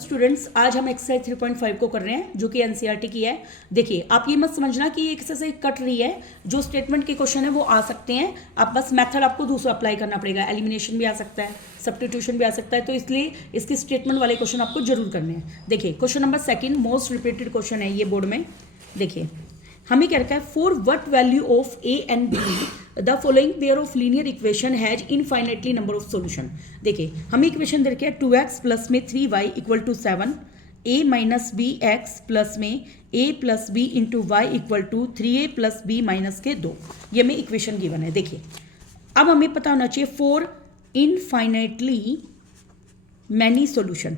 Students, आज हम exercise 3.5 को कर रहे हैं जो कि एनसीईआरटी की है। देखिए, आप ये मत समझना कि ये एक्सरसाइज कट रही है। जो स्टेटमेंट के क्वेश्चन है वो आ सकते हैं, आप बस मेथड आपको दूसरा अप्लाई करना पड़ेगा। एलिमिनेशन भी आ सकता है, सब्स्टिट्यूशन भी आ सकता है, तो इसलिए इसकी स्टेटमेंट वाले क्वेश्चन आपको जरूर करने हैं। देखिए, question number 2 most repeated question है ये बोर्ड में। देखिए, हमें क्या रखा है, for what value of A and be the following pair of linear equation has infinitely number of solution. देखिए, हमें इक्वेशन दे रखी है 2x प्लस में 3y equal to 7, a minus b x plus में a plus b into y equal to 3a plus b minus के 2। ये हमें equation given है। देखिए, अब हमें पता होना चाहिए for infinitely many solution.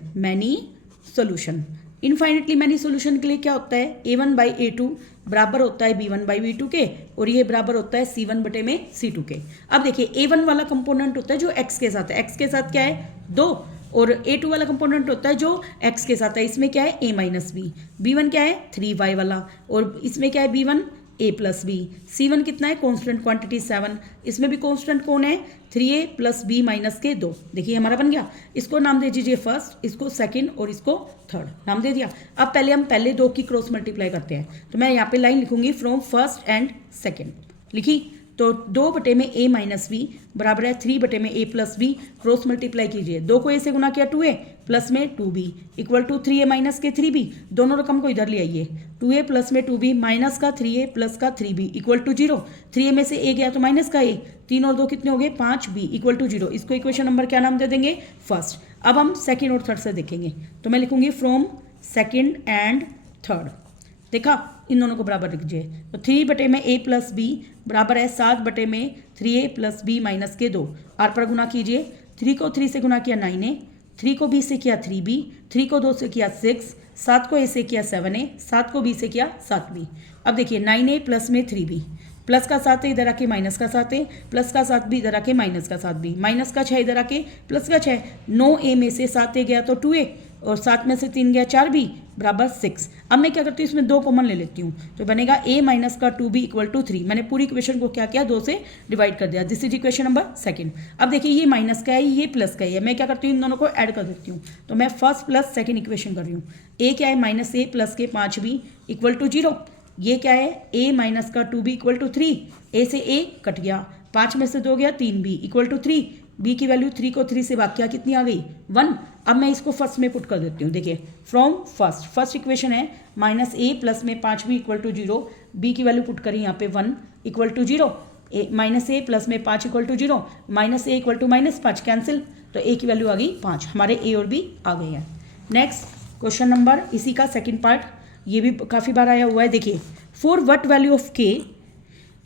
Infinitely many solution के लिए क्या होता है, a1 बाई a2 बराबर होता है b1 बाई b2 के, और ये बराबर होता है c1 बटे में c2 के। अब देखिए, a1 वाला कंपोनेंट होता है जो x के साथ है, x के साथ क्या है 2, और a2 वाला कंपोनेंट होता है जो x के साथ है, इसमें क्या है a माइनस बी, b1 क्या है 3y वाला, और इसमें क्या है b1 a plus B, c1 कितना है कॉन्स्टेंट क्वांटिटी 7, इसमें भी कॉन्स्टेंट कौन है 3a प्लस बी माइनस के 2। देखिए, हमारा बन गया। इसको नाम दे दीजिए फर्स्ट, इसको सेकंड और इसको थर्ड, नाम दे दिया। अब पहले दो की क्रॉस मल्टीप्लाई करते हैं, तो मैं यहाँ पे लाइन लिखूंगी फ्रॉम फर्स्ट एंड सेकंड। लिखी, तो 2 बटे में a माइनस बी बराबर है 3 बटे में a plus b, cross multiply कीजिए, 2 को a से गुना किया 2a प्लस में 2b equal to 3a minus के 3b, दोनों रकम को इधर ले आइए, 2a प्लस में 2b माइनस का 3a प्लस का 3b इक्वल टू 0, 3a में से a गया तो माइनस का a, 3 और 2 कितने हो गए 5b इक्वल टू 0। इसको इक्वेशन नंबर क्या नाम दे देंगे, फर्स्ट। अब हम सेकेंड और थर्ड से देखेंगे, तो मैं लिखूंगी फ्रॉम सेकेंड एंड थर्ड। देखा, इन दोनों को बराबर लिख दीजिए, तो 3 बटे में a प्लस बी बराबर है 7 बटे में 3a प्लस बी माइनस के 2। आर पर गुना कीजिए, 3 को 3 से गुना किया 9a, 3 को b से किया 3b, 3 को 2 से किया 6, 7 को a से किया 7a, 7 को b से किया 7b। अब देखिए, 9a प्लस में 3b, प्लस का 7 इधर आके माइनस का 7 है, प्लस का 7 भी इधर आके माइनस का 7 भी, माइनस का 6 इधर आके प्लस का 6, 9a में से 7a गया तो 2a, और 7 में से 3 गया 4b बराबर 6। अब मैं क्या करती हूँ, इसमें 2 कॉमन ले लेती हूँ, तो बनेगा a माइनस का 2b इक्वल टू 3। मैंने पूरी इक्वेशन को क्या किया, 2 से डिवाइड कर दिया। This is equation number 2। अब देखिए, ये माइनस का है, ये प्लस का है, मैं क्या करती हूँ इन दोनों को ऐड कर देती हूँ, तो मैं फर्स्ट प्लस सेकेंड इक्वेशन कर रही हूँ। a क्या है माइनस a प्लस के 5b इक्वल टू 0, ये क्या है a माइनस का 2b इक्वल टू 3, a से a कट गया, 5 में से 2 गया 3b इक्वल टू 3, b की वैल्यू 3 को 3 से भाग किया कितनी आ गई 1। अब मैं इसको फर्स्ट में पुट कर देती हूँ। देखिए, फ्रॉम फर्स्ट इक्वेशन है माइनस a प्लस में 5b इक्वल टू 0, b की वैल्यू पुट करी यहाँ पे 1 equal to 0, minus a plus में 5 equal to 0, minus a equal to minus 5 cancel, तो a की वैल्यू आ गई 5। हमारे a और b आ गए हैं। नेक्स्ट क्वेश्चन नंबर, इसी का सेकेंड पार्ट, ये भी काफ़ी बार आया हुआ है। देखिए, for what value of k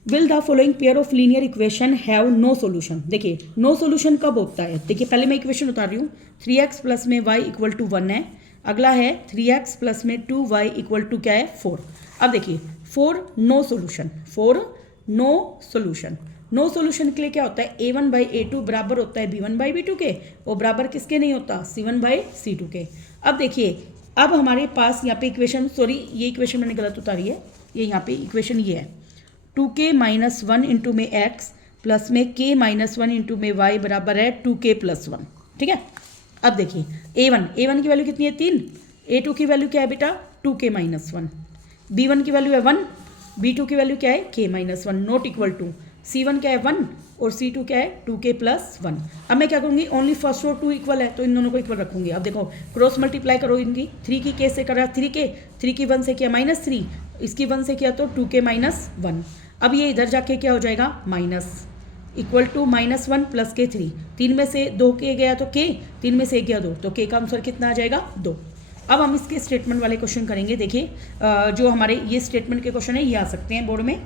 will the following pair of linear equation have no solution. देखिए, नो सोल्यूशन कब होता है, देखिए पहले मैं इक्वेशन उतार रही हूँ, 3x प्लस में y इक्वल टू 1 है, अगला है 3x प्लस में 2y इक्वल टू क्या है 4। अब देखिए, फॉर नो सोल्यूशन के लिए क्या होता है, a1 बाई a2 बराबर होता है b1 बाई b2 के, और बराबर किसके नहीं होता, c1 बाई c2 के। अब देखिए, अब हमारे पास यहाँ पे इक्वेशन, सॉरी ये इक्वेशन मैंने गलत उतारी है, ये यहाँ पे इक्वेशन ये है 2k माइनस 1 इंटू में x प्लस में k माइनस 1 इंटू में y बराबर है 2k प्लस 1। ठीक है, अब देखिए, a1 की वैल्यू कितनी है 3, a2 की वैल्यू क्या है बेटा 2k माइनस 1, b1 की वैल्यू है 1, b2 की वैल्यू क्या है k minus 1 not equal to, c1 क्या है 1 और c2 क्या है 2k प्लस 1। अब मैं क्या करूँगी, ओनली फर्स्ट और 2 इक्वल है तो इन दोनों को इक्वल रखूंगी। अब देखो, क्रॉस मल्टीप्लाई करो इनकी, 3 की k से करा 3k, 3 की 1 से किया माइनस 3, इसकी 1 से किया तो 2k माइनस 1। अब ये इधर जाके क्या हो जाएगा, minus equal to minus 1 plus के 3, 3 में से 2k गया तो k, 3 में से 1 गया 2, तो k का आंसर कितना आ जाएगा 2। अब हम इसके स्टेटमेंट वाले क्वेश्चन करेंगे। देखिए, जो हमारे ये स्टेटमेंट के क्वेश्चन है ये आ सकते हैं बोर्ड में।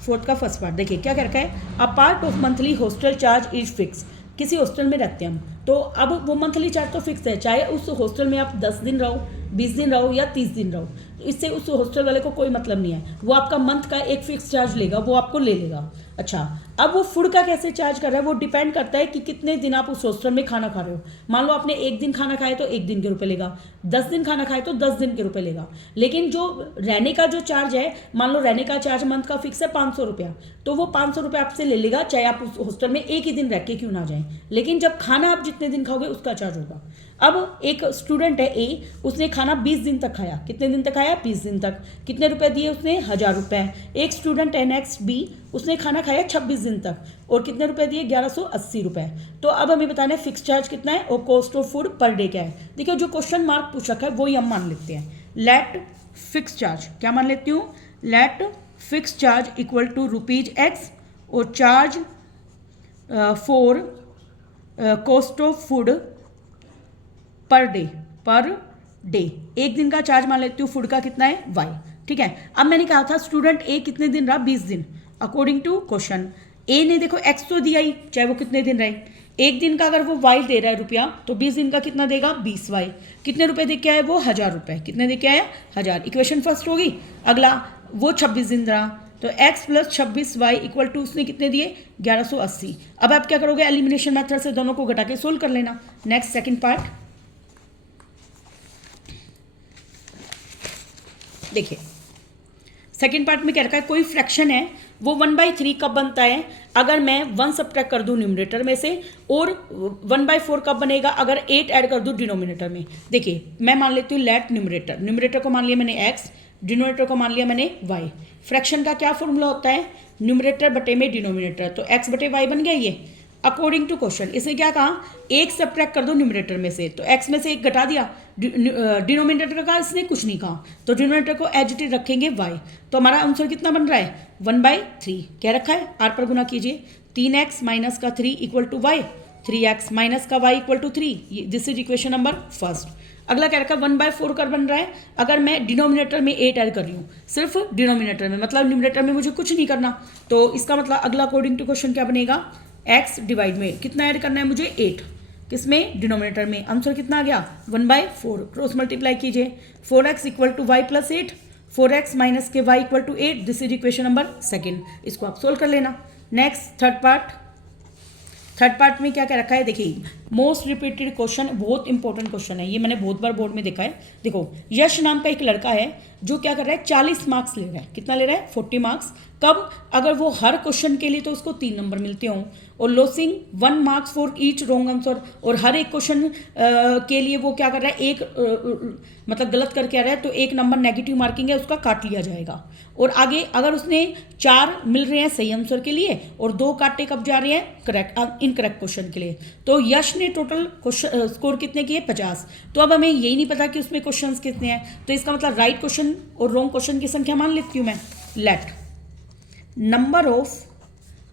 फोर्थ का फर्स्ट पार्ट देखिए, क्या कह रखा है, a part of monthly hostel charge is fix. किसी हॉस्टल में रहते हैं हम, तो अब वो मंथली चार्ज तो फिक्स है, चाहे उस हॉस्टल में आप 10 दिन रहो, 20 दिन रहो या 30 दिन रहो, तो इससे उस हॉस्टल वाले को कोई मतलब नहीं है, वो आपका मंथ का एक फिक्स चार्ज लेगा, वो आपको ले लेगा। अच्छा, अब वो फूड का कैसे चार्ज कर रहा है, वो डिपेंड करता है कि कितने दिन आप उस हॉस्टल में खाना खा रहे हो। मान लो आपने 1 दिन खाना खाया तो 1 दिन के रुपए लेगा, 10 दिन खाना खाए तो 10 दिन के रुपए लेगा। लेकिन जो रहने का जो चार्ज है, मान लो रहने का चार्ज मंथ का फिक्स है 500 रुपया, तो वो 500 रुपये आपसे ले लेगा, चाहे आप उस हॉस्टल में एक ही दिन रह के क्यों ना जाएं। लेकिन जब खाना आप जितने दिन खाओगे उसका चार्ज होगा। अब एक स्टूडेंट है ए, उसने खाना 20 दिन तक खाया। कितने दिन तक खाया? 20 दिन तक। कितने रुपए दिए उसने? 1000 रुपये। एक स्टूडेंट है नेक्स्ट बी, उसने खाना खाया 26 दिन तक और कितने रुपए दिए? 1180 रुपये। तो अब हमें बताना है फिक्स चार्ज कितना है और cost of food per day क्या है। देखिए जो क्वेश्चन मार्क पूछ रखा है वही हम मान लेते हैं। लेट फिक्स चार्ज, क्या मान लेती हूँ? Let fix charge equal to ₹x और charge for cost of food per day. एक दिन का चार्ज मान लेती हूँ फूड का कितना है? y। ठीक है, अब मैंने कहा था स्टूडेंट ए कितने दिन रहा? 20 दिन। अकॉर्डिंग टू क्वेश्चन ए ने देखो x तो दिया ही, चाहे वो कितने दिन रहे। एक दिन का अगर वो y दे रहा है रुपया, तो 20 दिन का कितना देगा? 20y। कितने रुपए दे के आए वो? 1000 रुपये। कितने दे के आया? 1000। इक्वेशन फर्स्ट होगी। अगला वो 26 दिन रहा, तो x + 26y इक्वल टू उसने कितने दिए? 1180। अब आप क्या करोगे? एलिमिनेशन मेथड से दोनों को घटा के सोल्व कर लेना। नेक्स्ट सेकंड पार्ट देखिए, सेकेंड पार्ट में क्या रखा है? कोई फ्रैक्शन है वो 1/3 कब बनता है? अगर मैं 1 सब्ट्रैक्ट कर दूं न्यूमरेटर में से, और 1/4 कब बनेगा? अगर 8 ऐड कर दूं डिनोमिनेटर में। देखिए मैं मान लेती हूँ लेट न्यूमरेटर को मान लिया मैंने x, डिनोमिनेटर को मान लिया मैंने y। फ्रैक्शन का क्या फॉर्मूला होता है? न्यूमरेटर बटे में डिनोमिनेटर, तो x बटे y बन गया ये। अकॉर्डिंग टू क्वेश्चन इसने क्या कहा? एक सब्ट्रैक्ट कर दो न्यूमरेटर में से, तो x में से एक घटा दिया। डिनोमिनेटर का इसने कुछ नहीं कहा, तो डिनोमिनेटर को एज इट इज रखेंगे y। तो हमारा आंसर कितना बन रहा है? 1/3। क्या रखा है? r पर गुना कीजिए। 3x माइनस का 3 equal to y, 3x minus का y equal to 3। This is equation number first. अगला क्या रखा? 1/4 कर बन रहा है। अगर मैं डिनोमिनेटर में 8 ऐड कर रही हूँ, सिर्फ डिनोमिनेटर में, मतलब न्यूमरेटर में मुझे कुछ नहीं करना, तो इसका मतलब अगला अकॉर्डिंग टू क्वेश्चन क्या बनेगा? x डिवाइड में कितना ऐड करना है मुझे? 8। किसमें? डिनोमिनेटर में। आंसर कितना आ गया? 1/4। क्रॉस मल्टीप्लाई कीजिए। 4x equal to y plus 8, 4x minus के y equal to 8। This is equation number second. इसको आप सोल्व कर लेना। नेक्स्ट थर्ड पार्ट में क्या क्या रखा है? देखिए मोस्ट रिपीटेड क्वेश्चन, बहुत इंपॉर्टेंट क्वेश्चन है ये, मैंने बहुत बार बोर्ड में देखा है। देखो यश नाम का एक लड़का है जो क्या कर रहा है? 40 मार्क्स ले रहा है। कितना ले रहा है? 40 मार्क्स। कब? अगर वो हर क्वेश्चन के लिए तो उसको 3 नंबर मिलते हों, और losing 1 marks for each wrong answer, और हर एक क्वेश्चन के लिए वो क्या कर रहा है? एक मतलब गलत करके आ रहा है, तो 1 नंबर नेगेटिव मार्किंग है उसका, काट लिया जाएगा। और आगे अगर उसने 4 मिल रहे हैं सही आंसर के लिए और 2 काटे कब जा रहे हैं? करेक्ट इनकरेक्ट क्वेश्चन के लिए। तो यश ने टोटल स्कोर कितने किए? 50। तो अब हमें यही नहीं पता कि उसमें क्वेश्चंस कितने हैं, तो इसका मतलब राइट क्वेश्चन और रॉन्ग क्वेश्चन की संख्या मान लेती हूँ मैं। Let number of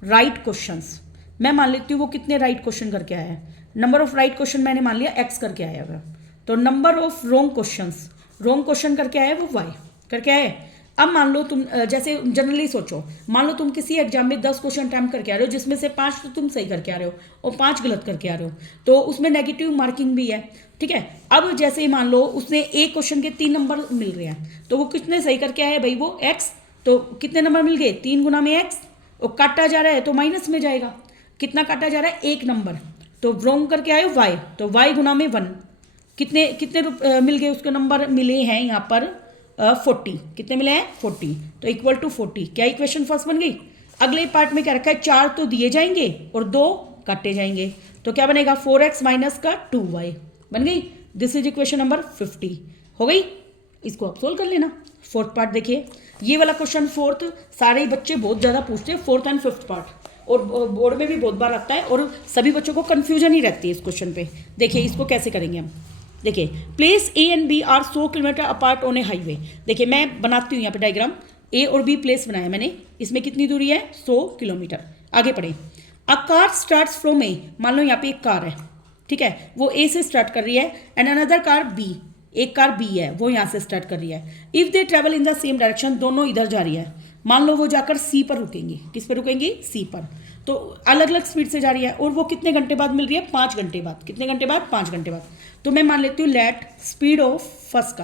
right questions, मैं मान लेती हूँ वो कितने राइट क्वेश्चन करके आया है। नंबर ऑफ राइट क्वेश्चन मैंने मान लिया x करके आया हुआ, तो नंबर ऑफ रॉन्ग क्वेश्चन करके आया वो y करके आया है। अब मान लो तुम जैसे जनरली सोचो, मान लो तुम किसी एग्जाम में 10 क्वेश्चन अटैम्प्ट करके आ रहे हो, जिसमें से 5 तो तुम सही करके आ रहे हो और 5 गलत करके आ रहे हो, तो उसमें नेगेटिव मार्किंग भी है। ठीक है, अब जैसे ही मान लो उसने एक क्वेश्चन के 3 नंबर मिल रहे हैं, तो वो कितने सही करके आया है भाई? वो x, तो कितने नंबर मिल गए? 3 गुना में x, और काटा जा रहा है तो माइनस में जाएगा। कितना काटा जा रहा है? 1 नंबर। तो रॉन्ग करके आए y, तो y गुना में 1, कितने मिल गए? उसके नंबर मिले हैं यहाँ पर 40। कितने मिले हैं? 40। तो इक्वल टू 40। क्या इक्वेशन फर्स्ट बन गई? अगले पार्ट में क्या रखा है? 4 तो दिए जाएंगे और 2 काटे जाएंगे, तो क्या बनेगा? 4x माइनस का 2y बन गई। दिस इज इक्वेशन नंबर 50 हो गई। इसको आप सोल्व कर लेना। फोर्थ पार्ट देखिए, ये वाला क्वेश्चन फोर्थ सारे बच्चे बहुत ज़्यादा पूछते हैं, फोर्थ एंड फिफ्थ पार्ट, और बोर्ड में भी बहुत बार आता है और सभी बच्चों को कन्फ्यूजन ही रहती है इस क्वेश्चन पे। देखिए इसको कैसे करेंगे हम। देखिए place A and B are 100 kilometre apart on a highway. देखिए मैं बनाती हूँ यहाँ पे डायग्राम, ए और बी प्लेस बनाया मैंने, इसमें कितनी दूरी है? 100 किलोमीटर। आगे पढ़े। अ कार स्टार्ट्स फ्रॉम ए, मान लो यहाँ पे एक कार है, ठीक है, वो ए से स्टार्ट कर रही है, एंड अनदर कार बी, एक कार बी है वो यहाँ से स्टार्ट कर रही है। If they travel in the same direction, दोनों इधर जा रही है, मान लो वो जाकर सी पर रुकेंगी। किस पर रुकेंगी? सी पर। तो अलग अलग स्पीड से जा रही है, और वो कितने घंटे बाद मिल रही है? 5 घंटे बाद। कितने घंटे बाद? 5 घंटे बाद। तो मैं मान लेती हूँ let speed of first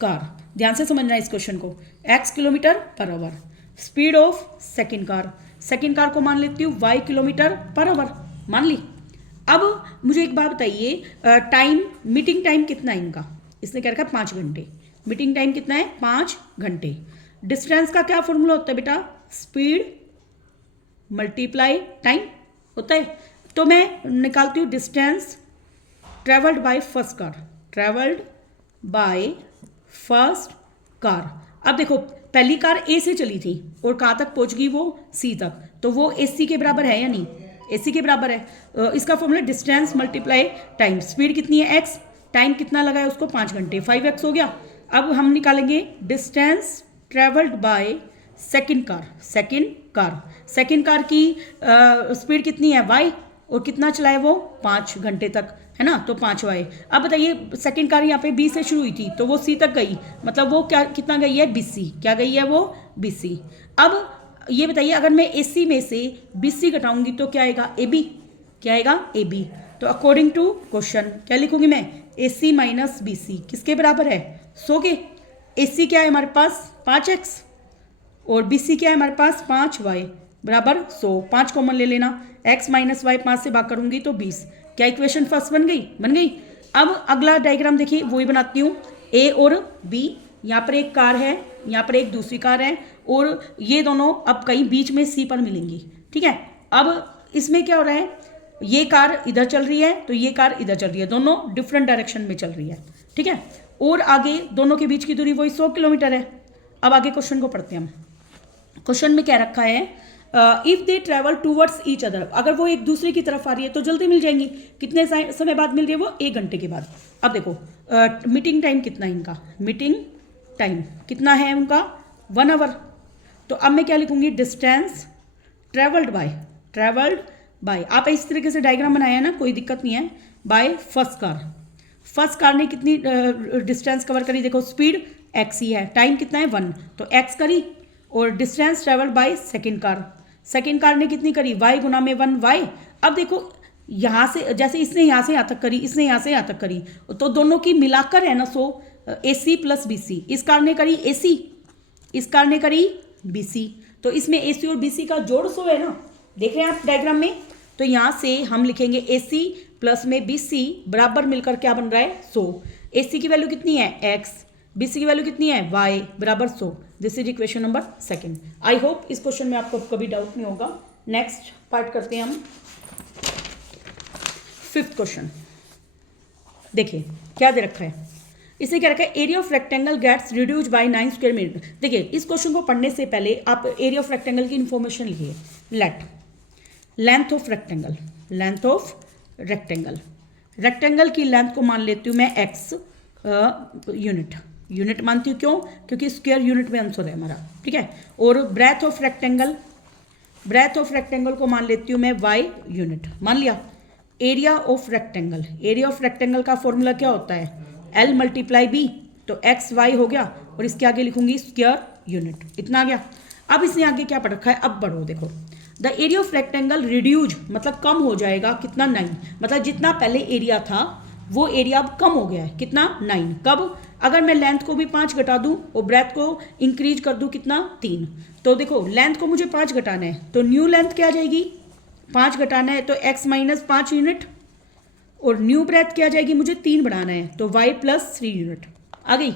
car, ध्यान से समझना है इस क्वेश्चन को, x kilometre per hour, speed of second car को मान लेती हूँ y किलोमीटर पर आवर, मान ली। अब मुझे एक बात बताइए, टाइम, मीटिंग टाइम कितना है इनका, इसने क्या रखा 5 घंटे, मीटिंग टाइम कितना है 5 घंटे। डिस्टेंस का क्या फॉर्मूला होता है बेटा, स्पीड मल्टीप्लाई टाइम होता है। तो मैं निकालती हूँ distance travelled by first car. अब देखो पहली कार ए से चली थी और कहाँ तक पहुँच गई, वो सी तक, तो वो AC के बराबर है या नहीं, AC के बराबर है। इसका formula distance multiply time, speed कितनी है x, टाइम कितना लगा है उसको 5 घंटे, 5x हो गया। अब हम निकालेंगे distance travelled by second car की स्पीड कितनी है y, और कितना चलाए वो 5 घंटे तक, है ना, तो 5y। अब बताइए सेकंड कार यहाँ पे B से शुरू हुई थी तो वो C तक गई, मतलब वो क्या कितना गई है BC, क्या गई है वो BC। अब ये बताइए अगर मैं AC में से BC घटाऊंगी तो क्या आएगा AB, क्या आएगा AB। तो अकॉर्डिंग टू क्वेश्चन क्या लिखूंगी मैं, AC माइनस BC किसके बराबर है 100 के। AC क्या है हमारे पास 5x और BC क्या है हमारे पास 5y बराबर 100, 5 कॉमन ले लेना, x माइनस वाई 5 से भाग करूंगी तो 20। क्या इक्वेशन फर्स्ट बन गई। अब अगला डायग्राम देखिए वही बनाती हूँ, A और B, यहाँ पर एक कार है, यहाँ पर एक दूसरी कार है, और ये दोनों अब कहीं बीच में C पर मिलेंगी, ठीक है। अब इसमें क्या हो रहा है, ये कार इधर चल रही है तो ये कार इधर चल रही है, दोनों डिफरेंट डायरेक्शन में चल रही है, ठीक है। और आगे दोनों के बीच की दूरी वही 100 किलोमीटर है। अब आगे क्वेश्चन को पढ़ते हैं हम। क्वेश्चन में क्या रखा है, if they travel towards each other, अगर वो एक दूसरे की तरफ आ रही है तो जल्दी मिल जाएंगी। कितने समय बाद मिल रही है वो, 1 घंटे के बाद। अब देखो मीटिंग टाइम कितना है इनका, मीटिंग टाइम कितना है उनका 1 आवर। तो अब मैं क्या लिखूंगी, डिस्टेंस ट्रेवल्ड बाय, आप इस तरीके से डायग्राम बनाया है ना, कोई दिक्कत नहीं है, बाय फर्स्ट कार ने कितनी डिस्टेंस कवर करी, देखो स्पीड x ही है, टाइम कितना है 1, तो x करी, और distance travelled by second car ने कितनी करी, y गुना में 1y। अब देखो यहाँ से, जैसे इसने यहाँ से यहाँ तक करी, इसने यहाँ से यहाँ तक करी, तो दोनों की मिलाकर है ना 100, AC प्लस BC। इस कार ने करी AC, इस कार ने करी BC, तो इसमें AC और BC का जोड़ 100 है ना, देख रहे हैं आप डायग्राम में। तो यहाँ से हम लिखेंगे AC प्लस में BC बराबर मिलकर क्या बन रहा है 100। AC की वैल्यू कितनी है x, BC की वैल्यू कितनी है y बराबर 100। This is equation number 2। I hope इस क्वेश्चन में आपको कभी डाउट नहीं होगा। नेक्स्ट पार्ट करते हैं हम 5th क्वेश्चन। देखिए क्या दे रखा है, इसे क्या रखा है, area of rectangle gets reduced by 9 square metre. देखिए इस क्वेश्चन को पढ़ने से पहले आप एरिया ऑफ रेक्टेंगल की इन्फॉर्मेशन लिखिए। लेंथ ऑफ रेक्टेंगल की लेंथ को मान लेती हूँ मैं x यूनिट मानती हूँ, क्यों, क्योंकि स्क्वायर यूनिट में आंसर है हमारा, ठीक है। और ब्रेथ ऑफ रेक्टेंगल को मान लेती हूँ मैं y यूनिट, मान लिया। एरिया ऑफ रेक्टेंगल का फॉर्मूला क्या होता है, L मल्टीप्लाई B, तो एक्स वाई हो गया, और इसके आगे लिखूंगी स्क्वायर यूनिट, इतना आ गया। अब इसने आगे क्या पढ़ रखा है, अब बढ़ो देखो, the area of rectangle reduce मतलब कम हो जाएगा, कितना 9, मतलब जितना पहले एरिया था वो एरिया अब कम हो गया है, कितना 9। कब, अगर मैं लेंथ को भी 5 घटा दूं और ब्रेथ को इंक्रीज कर दूं कितना 3, तो देखो लेंथ को मुझे 5 घटाना है तो न्यू लेंथ क्या आ जाएगी, 5 घटाना है तो x माइनस 5 यूनिट, और न्यू ब्रेथ क्या आ जाएगी, मुझे 3 बढ़ाना है तो y प्लस 3 यूनिट आ गई।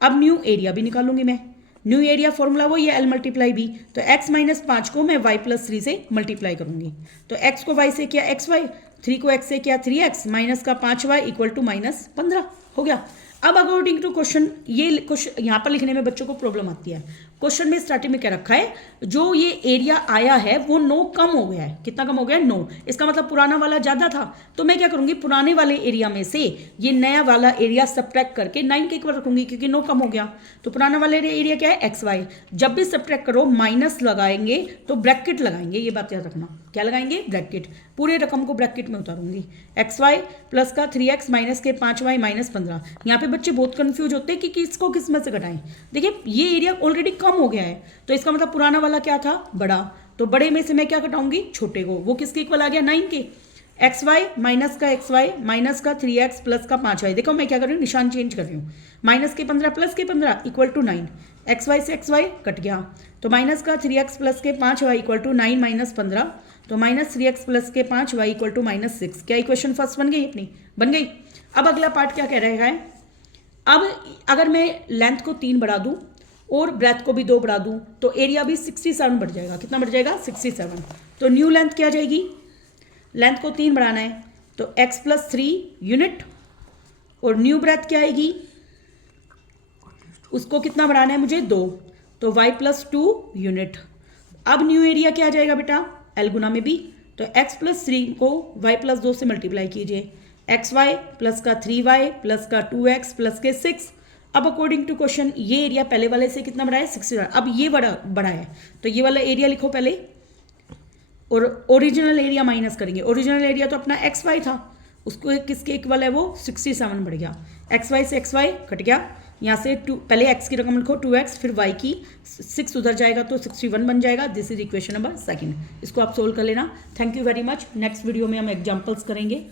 अब न्यू एरिया भी निकालूंगी मैं, न्यू एरिया फॉर्मूला वो ये L मल्टीप्लाई B, तो x माइनस 5 को मैं y प्लस 3 से मल्टीप्लाई करूंगी, तो x को y से किया xy, 3 को x से किया 3x, माइनस का 5y इक्वल टू माइनस 15 हो गया। अब अकॉर्डिंग टू क्वेश्चन, ये क्वेश्चन यहाँ पर लिखने में बच्चों को प्रॉब्लम आती है। क्वेश्चन में स्टार्टिंग में क्या रखा है, जो ये एरिया आया है वो 9 कम हो गया है, कितना कम हो गया है 9, इसका मतलब पुराना वाला ज़्यादा था, तो मैं क्या करूँगी, पुराने वाले एरिया में से ये नया वाला एरिया सब्ट्रैक्ट करके 9 के इक्वल रखूँगी, क्योंकि 9 कम हो गया। तो पुराना वाला एरिया क्या है XY, जब भी सब्ट्रैक्ट करो माइनस लगाएंगे तो ब्रैकेट लगाएंगे, ये बात याद रखना, क्या लगाएंगे, ब्रैकेट, पूरे रकम को ब्रैकेट में उतारूंगी। XY प्लस का 3x माइनस के 5y माइनस 15। यहाँ पे बच्चे बहुत कंफ्यूज होते हैं कि किसको किस में से घटाएं। देखिए ये एरिया ऑलरेडी कम हो गया है, तो इसका मतलब पुराना वाला क्या था, बड़ा, तो बड़े में से मैं क्या घटाऊंगी, छोटे को, वो किसके इक्वल आ गया 9 के। एक्स वाई माइनस का एक्स वाई माइनस का 3x प्लस का 5y। देखो मैं क्या कर रही हूँ, निशान चेंज कर रही हूँ। माइनस के 15 प्लस के 15 इक्वल टू 9। एक्स वाई से एक्स वाई कट गया, तो माइनस का 3x प्लस के 5y इक्वल टू 9 माइनस 15, तो माइनस 3x प्लस के 5y इक्वल टू माइनस 6। क्या इक्वेशन फर्स्ट बन गई अपनी? बन गई। अब अगला पार्ट क्या कह रहेगा है, अब अगर मैं लेंथ को 3 बढ़ा दूँ और ब्रेथ को भी 2 बढ़ा दूँ तो एरिया भी 67 बढ़ जाएगा। कितना बढ़ जाएगा? 67। तो न्यू लेंथ क्या जाएगी? लेंथ को 3 बढ़ाना है तो x प्लस 3 यूनिट, और न्यू ब्रेथ क्या आएगी? उसको कितना बढ़ाना है मुझे? 2, तो y प्लस 2 यूनिट। अब न्यू एरिया क्या आ जाएगा बेटा? L गुना में b, तो x प्लस 3 को y प्लस 2 से मल्टीप्लाई कीजिए। एक्स वाई प्लस का 3y प्लस का 2x प्लस के 6। अब अकॉर्डिंग टू क्वेश्चन ये एरिया पहले वाले से कितना बड़ा है? 61। अब ये बड़ा है तो ये वाला एरिया लिखो पहले, और ओरिजिनल एरिया माइनस करेंगे। ओरिजिनल एरिया तो अपना एक्स वाई था, उसको किसके इक्वल है? वो 67 बढ़ गया। एक्स वाई से एक्स वाई कट गया, यहाँ से 2, पहले x की रकम लिखो 2x, फिर y की 6 उधर जाएगा तो 61 बन जाएगा। This is equation number 2। इसको आप सोल्व कर लेना। Thank you very much. Next video में हम एग्जाम्पल्स करेंगे।